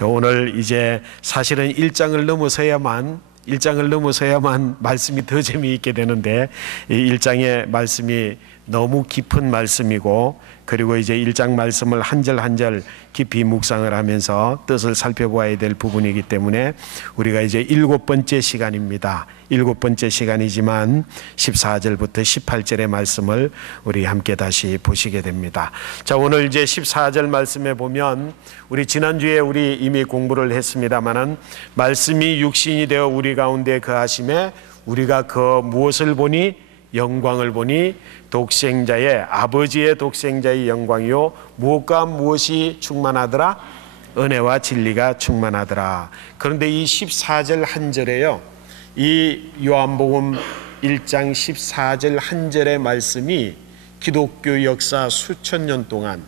오늘 이제 사실은 1장을 넘어서야만 말씀이 더 재미있게 되는데, 이 1장의 말씀이 너무 깊은 말씀이고, 그리고 이제 1장 말씀을 한 절 한 절 깊이 묵상을 하면서 뜻을 살펴보아야 될 부분이기 때문에 우리가 이제 7번째 시간입니다. 7번째 시간이지만 14절부터 18절의 말씀을 우리 함께 다시 보시게 됩니다. 자, 오늘 이제 14절 말씀에 보면, 우리 지난주에 우리 이미 공부를 했습니다마는, 말씀이 육신이 되어 우리 가운데 거하심에 우리가 그 무엇을 보니? 영광을 보니 독생자의, 아버지의 독생자의 영광이요 무엇과 무엇이 충만하더라? 은혜와 진리가 충만하더라. 그런데 이 14절 한 절에요, 이 요한복음 1장 14절 한 절의 말씀이 기독교 역사 수천 년 동안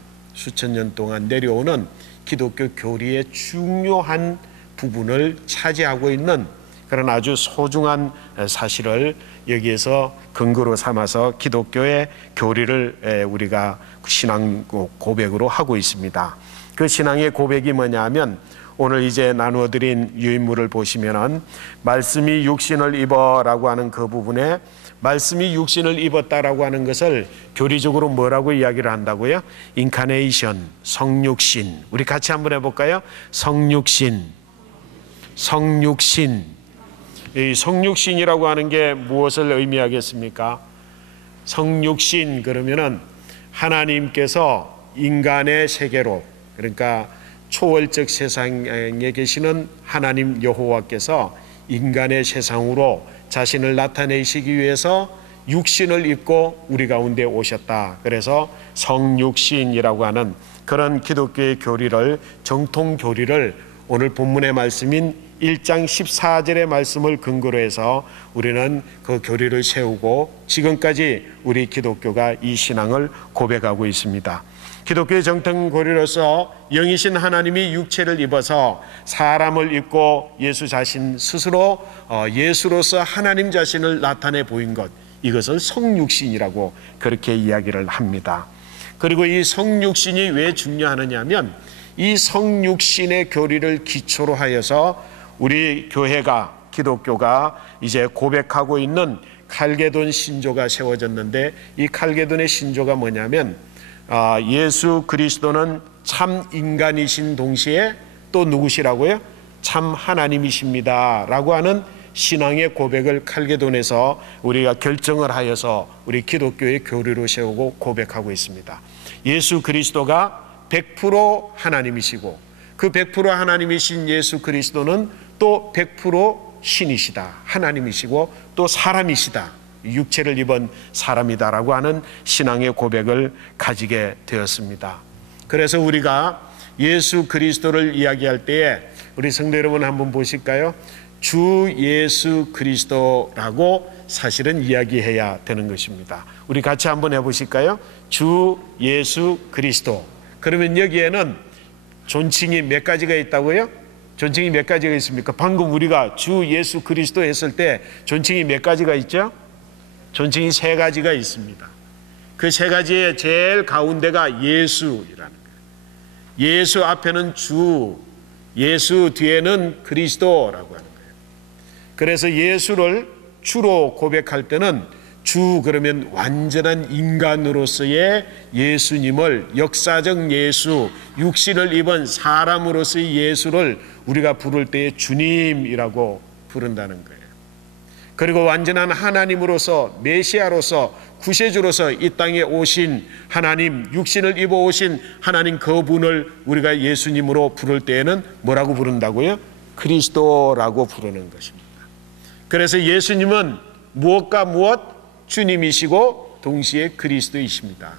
내려오는 기독교 교리의 중요한 부분을 차지하고 있는 그런 아주 소중한 사실을 여기에서 근거로 삼아서 기독교의 교리를 우리가 신앙 고백으로 하고 있습니다. 그 신앙의 고백이 뭐냐 하면, 오늘 이제 나누어드린 유인물을 보시면은 말씀이 육신을 입어라고 하는 그 부분에, 말씀이 육신을 입었다라고 하는 것을 교리적으로 뭐라고 이야기를 한다고요? 인카네이션, 성육신. 우리 같이 한번 해볼까요? 성육신. 이 성육신이라고 하는 게 무엇을 의미하겠습니까? 성육신 그러면은 하나님께서 인간의 세계로, 그러니까 초월적 세상에 계시는 하나님 여호와께서 인간의 세상으로 자신을 나타내시기 위해서 육신을 입고 우리 가운데 오셨다. 그래서 성육신이라고 하는 그런 기독교의 교리를, 정통 교리를 오늘 본문의 말씀인 1장 14절의 말씀을 근거로 해서 우리는 그 교리를 세우고 지금까지 우리 기독교가 이 신앙을 고백하고 있습니다. 기독교의 정통 교리로서 영이신 하나님이 육체를 입어서 사람을 입고 예수 자신 스스로 예수로서 하나님 자신을 나타내 보인 것, 이것을 성육신이라고 그렇게 이야기를 합니다. 그리고 이 성육신이 왜 중요하느냐 하면, 이 성육신의 교리를 기초로 하여서 우리 교회가, 기독교가 이제 고백하고 있는 칼게돈 신조가 세워졌는데, 이 칼게돈의 신조가 뭐냐면, 예수 그리스도는 참 인간이신 동시에 또 누구시라고요? 참 하나님이십니다 라고 하는 신앙의 고백을 칼게돈에서 우리가 결정을 하여서 우리 기독교의 교리로 세우고 고백하고 있습니다. 예수 그리스도가 100% 하나님이시고, 그 100% 하나님이신 예수 그리스도는 또 100% 신이시다, 하나님이시고 또 사람이시다, 육체를 입은 사람이다라고 하는 신앙의 고백을 가지게 되었습니다. 그래서 우리가 예수 그리스도를 이야기할 때에 우리 성도 여러분 한번 보실까요? 주 예수 그리스도라고 사실은 이야기해야 되는 것입니다. 우리 같이 한번 해보실까요? 주 예수 그리스도. 그러면 여기에는 존칭이 몇 가지가 있다고요? 존칭이 몇 가지가 있습니까? 방금 우리가 주 예수 그리스도 했을 때 존칭이 몇 가지가 있죠? 존칭이 3가지가 있습니다. 그 3가지의 제일 가운데가 예수이라는 거예요. 예수 앞에는 주, 예수 뒤에는 그리스도라고 하는 거예요. 그래서 예수를 주로 고백할 때는 주 그러면 완전한 인간으로서의 예수님을, 역사적 예수, 육신을 입은 사람으로서의 예수를 우리가 부를 때에 주님이라고 부른다는 거예요. 그리고 완전한 하나님으로서, 메시아로서, 구세주로서 이 땅에 오신 하나님, 육신을 입어 오신 하나님 그분을 우리가 예수님으로 부를 때에는 뭐라고 부른다고요? 그리스도라고 부르는 것입니다. 그래서 예수님은 무엇과 무엇? 주님이시고 동시에 그리스도이십니다.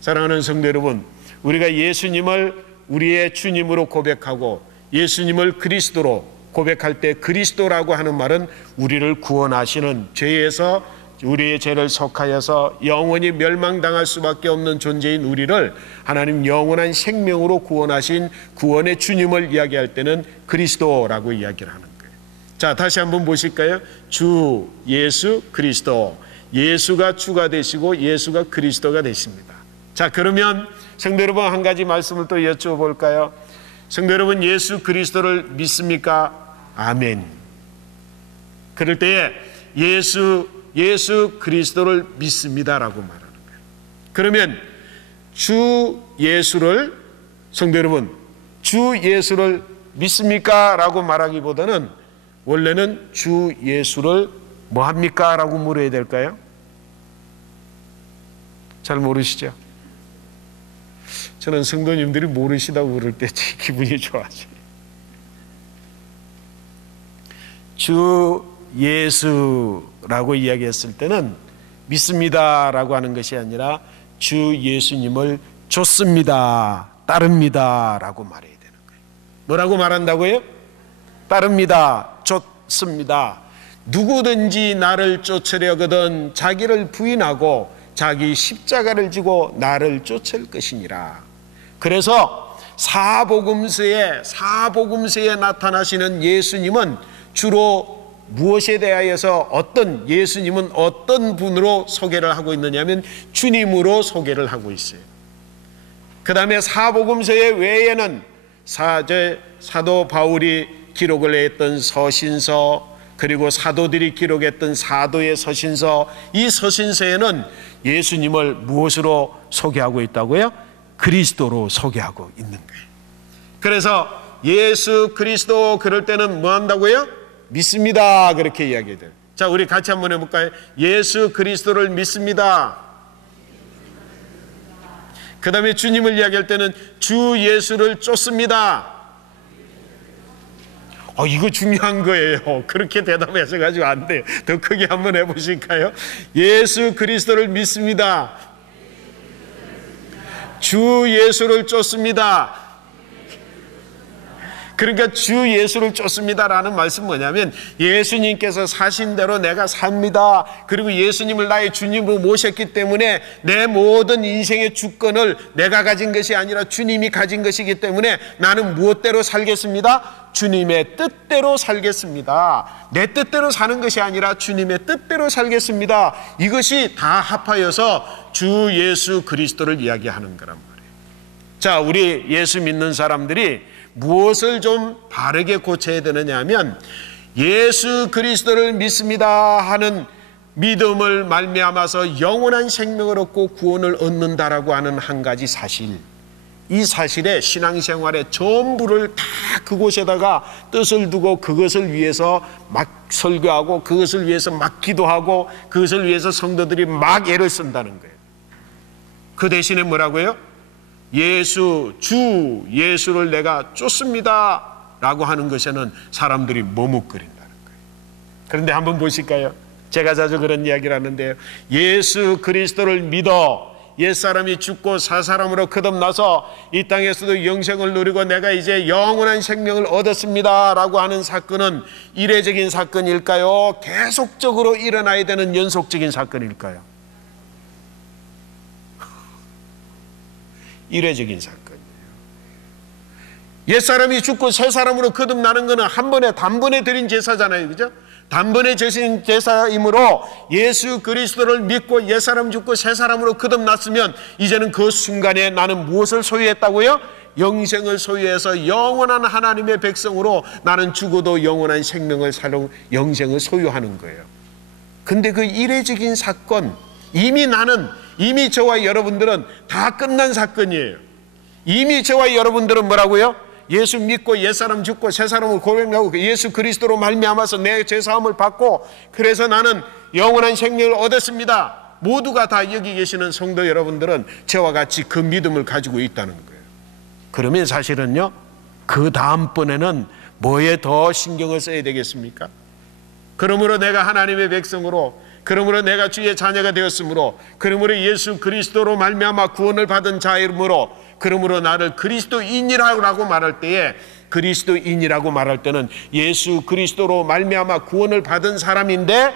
사랑하는 성도 여러분, 우리가 예수님을 우리의 주님으로 고백하고 예수님을 그리스도로 고백할 때, 그리스도라고 하는 말은 우리를 구원하시는, 죄에서 우리의 죄를 속하여서 영원히 멸망당할 수밖에 없는 존재인 우리를 하나님 영원한 생명으로 구원하신 구원의 주님을 이야기할 때는 그리스도라고 이야기를 하는 거예요. 자, 다시 한번 보실까요? 주 예수 그리스도. 예수가 주가 되시고 예수가 그리스도가 되십니다. 자, 그러면 성도 여러분 한 가지 말씀을 또 여쭤볼까요? 성도 여러분, 예수 그리스도를 믿습니까? 아멘. 그럴 때에 예수 그리스도를 믿습니다라고 말하는 거예요. 그러면 주 예수를, 성도 여러분, 주 예수를 믿습니까? 라고 말하기보다는 원래는 주 예수를 뭐 합니까? 라고 물어야 될까요? 잘 모르시죠? 저는 성도님들이 모르시다고 그럴 때 제 기분이 좋아져요. 주 예수라고 이야기했을 때는 믿습니다라고 하는 것이 아니라 주 예수님을 쫓습니다, 따릅니다라고 말해야 되는 거예요. 뭐라고 말한다고요? 따릅니다, 쫓습니다. 누구든지 나를 쫓으려거든 자기를 부인하고 자기 십자가를 지고 나를 쫓을 것이니라. 그래서 사복음서에 나타나시는 예수님은 주로 무엇에 대하여서 예수님은 어떤 분으로 소개를 하고 있느냐면 주님으로 소개를 하고 있어요. 그 다음에 사복음서의 외에는 사도 바울이 기록을 했던 서신서, 그리고 사도들이 기록했던 사도의 서신서, 이 서신서에는 예수님을 무엇으로 소개하고 있다고요? 그리스도로 소개하고 있는 거예요. 그래서 예수 그리스도, 그럴 때는 뭐 한다고요? 믿습니다, 그렇게 이야기해야 돼요. 자, 우리 같이 한번 해볼까요? 예수 그리스도를 믿습니다. 그 다음에 주님을 이야기할 때는 주 예수를 쫓습니다. 이거 중요한 거예요. 그렇게 대답하셔가지고 안 돼요. 더 크게 한번 해보실까요? 예수 그리스도를 믿습니다. 주 예수를 쫓습니다. 그러니까 주 예수를 쫓습니다라는 말씀은 뭐냐면 예수님께서 사신 대로 내가 삽니다. 그리고 예수님을 나의 주님으로 모셨기 때문에 내 모든 인생의 주권을 내가 가진 것이 아니라 주님이 가진 것이기 때문에 나는 무엇대로 살겠습니다? 주님의 뜻대로 살겠습니다. 내 뜻대로 사는 것이 아니라 주님의 뜻대로 살겠습니다. 이것이 다 합하여서 주 예수 그리스도를 이야기하는 거란 말이에요. 자, 우리 예수 믿는 사람들이 무엇을 좀 바르게 고쳐야 되느냐 하면 예수 그리스도를 믿습니다 하는 믿음을 말미암아서 영원한 생명을 얻고 구원을 얻는다라고 하는 한 가지 사실, 이 사실에 신앙생활의 전부를 다 그곳에다가 뜻을 두고 그것을 위해서 막 설교하고 그것을 위해서 막 기도하고 그것을 위해서 성도들이 막 애를 쓴다는 거예요. 그 대신에 뭐라고요? 주 예수를 내가 쫓습니다 라고 하는 것에는 사람들이 머뭇거린다는 거예요. 그런데 한번 보실까요? 제가 자주 그런 이야기를 하는데요, 예수 그리스도를 믿어 옛사람이 죽고 새사람으로 거듭나서 이 땅에서도 영생을 누리고 내가 이제 영원한 생명을 얻었습니다 라고 하는 사건은 이례적인 사건일까요? 계속적으로 일어나야 되는 연속적인 사건일까요? 이례적인 사건이에요. 옛사람이 죽고 새사람으로 거듭나는 것은 한 번에 단번에 드린 제사잖아요, 그죠? 단번에 드신 제사이므로 예수 그리스도를 믿고 옛사람 죽고 새사람으로 거듭났으면 이제는 그 순간에 나는 무엇을 소유했다고요? 영생을 소유해서 영원한 하나님의 백성으로 나는 죽어도 영원한 생명을 살고 영생을 소유하는 거예요. 근데 그 이례적인 사건, 이미 저와 여러분들은 다 끝난 사건이에요. 이미 저와 여러분들은 뭐라고요? 예수 믿고 옛사람 죽고 새사람을 고백하고 예수 그리스도로 말미암아서 내 죄사함을 받고 그래서 나는 영원한 생명을 얻었습니다. 모두가 다 여기 계시는 성도 여러분들은 저와 같이 그 믿음을 가지고 있다는 거예요. 그러면 사실은요, 그 다음번에는 뭐에 더 신경을 써야 되겠습니까? 그러므로 내가 하나님의 백성으로, 그러므로 내가 주의 자녀가 되었으므로, 그러므로 예수 그리스도로 말미암아 구원을 받은 자이므로, 그러므로 나를 그리스도인이라고 말할 때에, 그리스도인이라고 말할 때는 예수 그리스도로 말미암아 구원을 받은 사람인데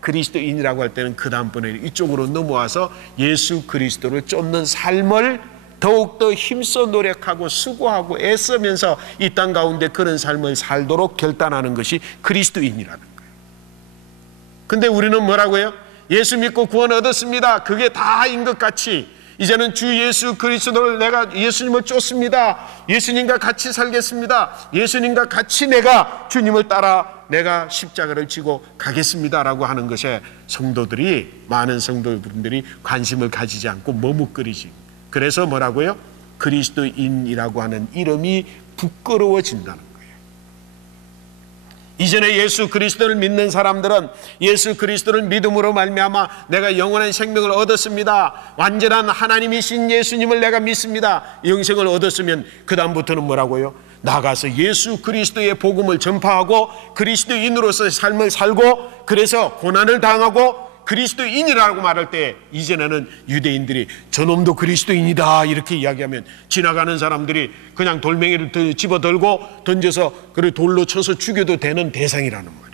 그리스도인이라고 할 때는 그 다음번에 이쪽으로 넘어와서 예수 그리스도를 쫓는 삶을 더욱더 힘써 노력하고 수고하고 애쓰면서 이 땅 가운데 그런 삶을 살도록 결단하는 것이 그리스도인이라는 거예요. 근데 우리는 뭐라고요? 예수 믿고 구원 얻었습니다. 그게 다인 것 같이 이제는 주 예수 그리스도를 내가 예수님을 쫓습니다. 예수님과 같이 살겠습니다. 예수님과 같이 내가 주님을 따라 내가 십자가를 지고 가겠습니다라고 하는 것에 성도들이, 많은 성도분들이 관심을 가지지 않고 머뭇거리지. 그래서 뭐라고요? 그리스도인이라고 하는 이름이 부끄러워진다는 거예요. 이전에 예수 그리스도를 믿는 사람들은 예수 그리스도를 믿음으로 말미암아 내가 영원한 생명을 얻었습니다. 완전한 하나님이신 예수님을 내가 믿습니다. 영생을 얻었으면 그 다음부터는 뭐라고요? 나가서 예수 그리스도의 복음을 전파하고 그리스도인으로서의 삶을 살고, 그래서 고난을 당하고 그리스도인이라고 말할 때 이제는 유대인들이 저놈도 그리스도인이다 이렇게 이야기하면 지나가는 사람들이 그냥 돌멩이를 집어들고 던져서 그리고 돌로 쳐서 죽여도 되는 대상이라는 말이에요.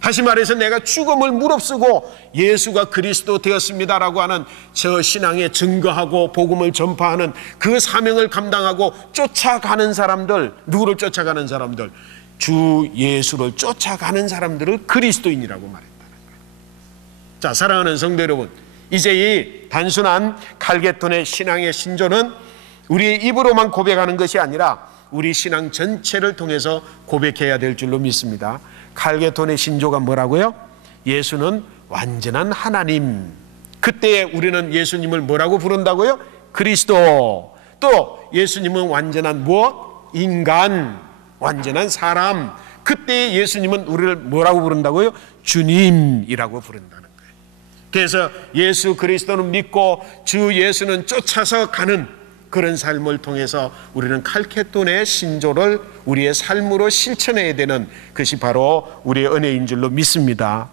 다시 말해서 내가 죽음을 무릅쓰고 예수가 그리스도 되었습니다라고 하는 저 신앙에 증거하고 복음을 전파하는 그 사명을 감당하고 쫓아가는 사람들, 누구를 쫓아가는 사람들? 주 예수를 쫓아가는 사람들을 그리스도인이라고 말해요. 자, 사랑하는 성도 여러분, 이제 이 단순한 칼게톤의 신앙의 신조는 우리의 입으로만 고백하는 것이 아니라 우리 신앙 전체를 통해서 고백해야 될 줄로 믿습니다. 칼게톤의 신조가 뭐라고요? 예수는 완전한 하나님. 그때 우리는 예수님을 뭐라고 부른다고요? 그리스도. 또 예수님은 완전한 무엇? 인간, 완전한 사람. 그때 예수님은 우리를 뭐라고 부른다고요? 주님이라고 부른다는 거예요. 그래서 예수 그리스도는 믿고 주 예수는 쫓아서 가는 그런 삶을 통해서 우리는 칼케톤의 신조를 우리의 삶으로 실천해야 되는 것이 바로 우리의 은혜인 줄로 믿습니다.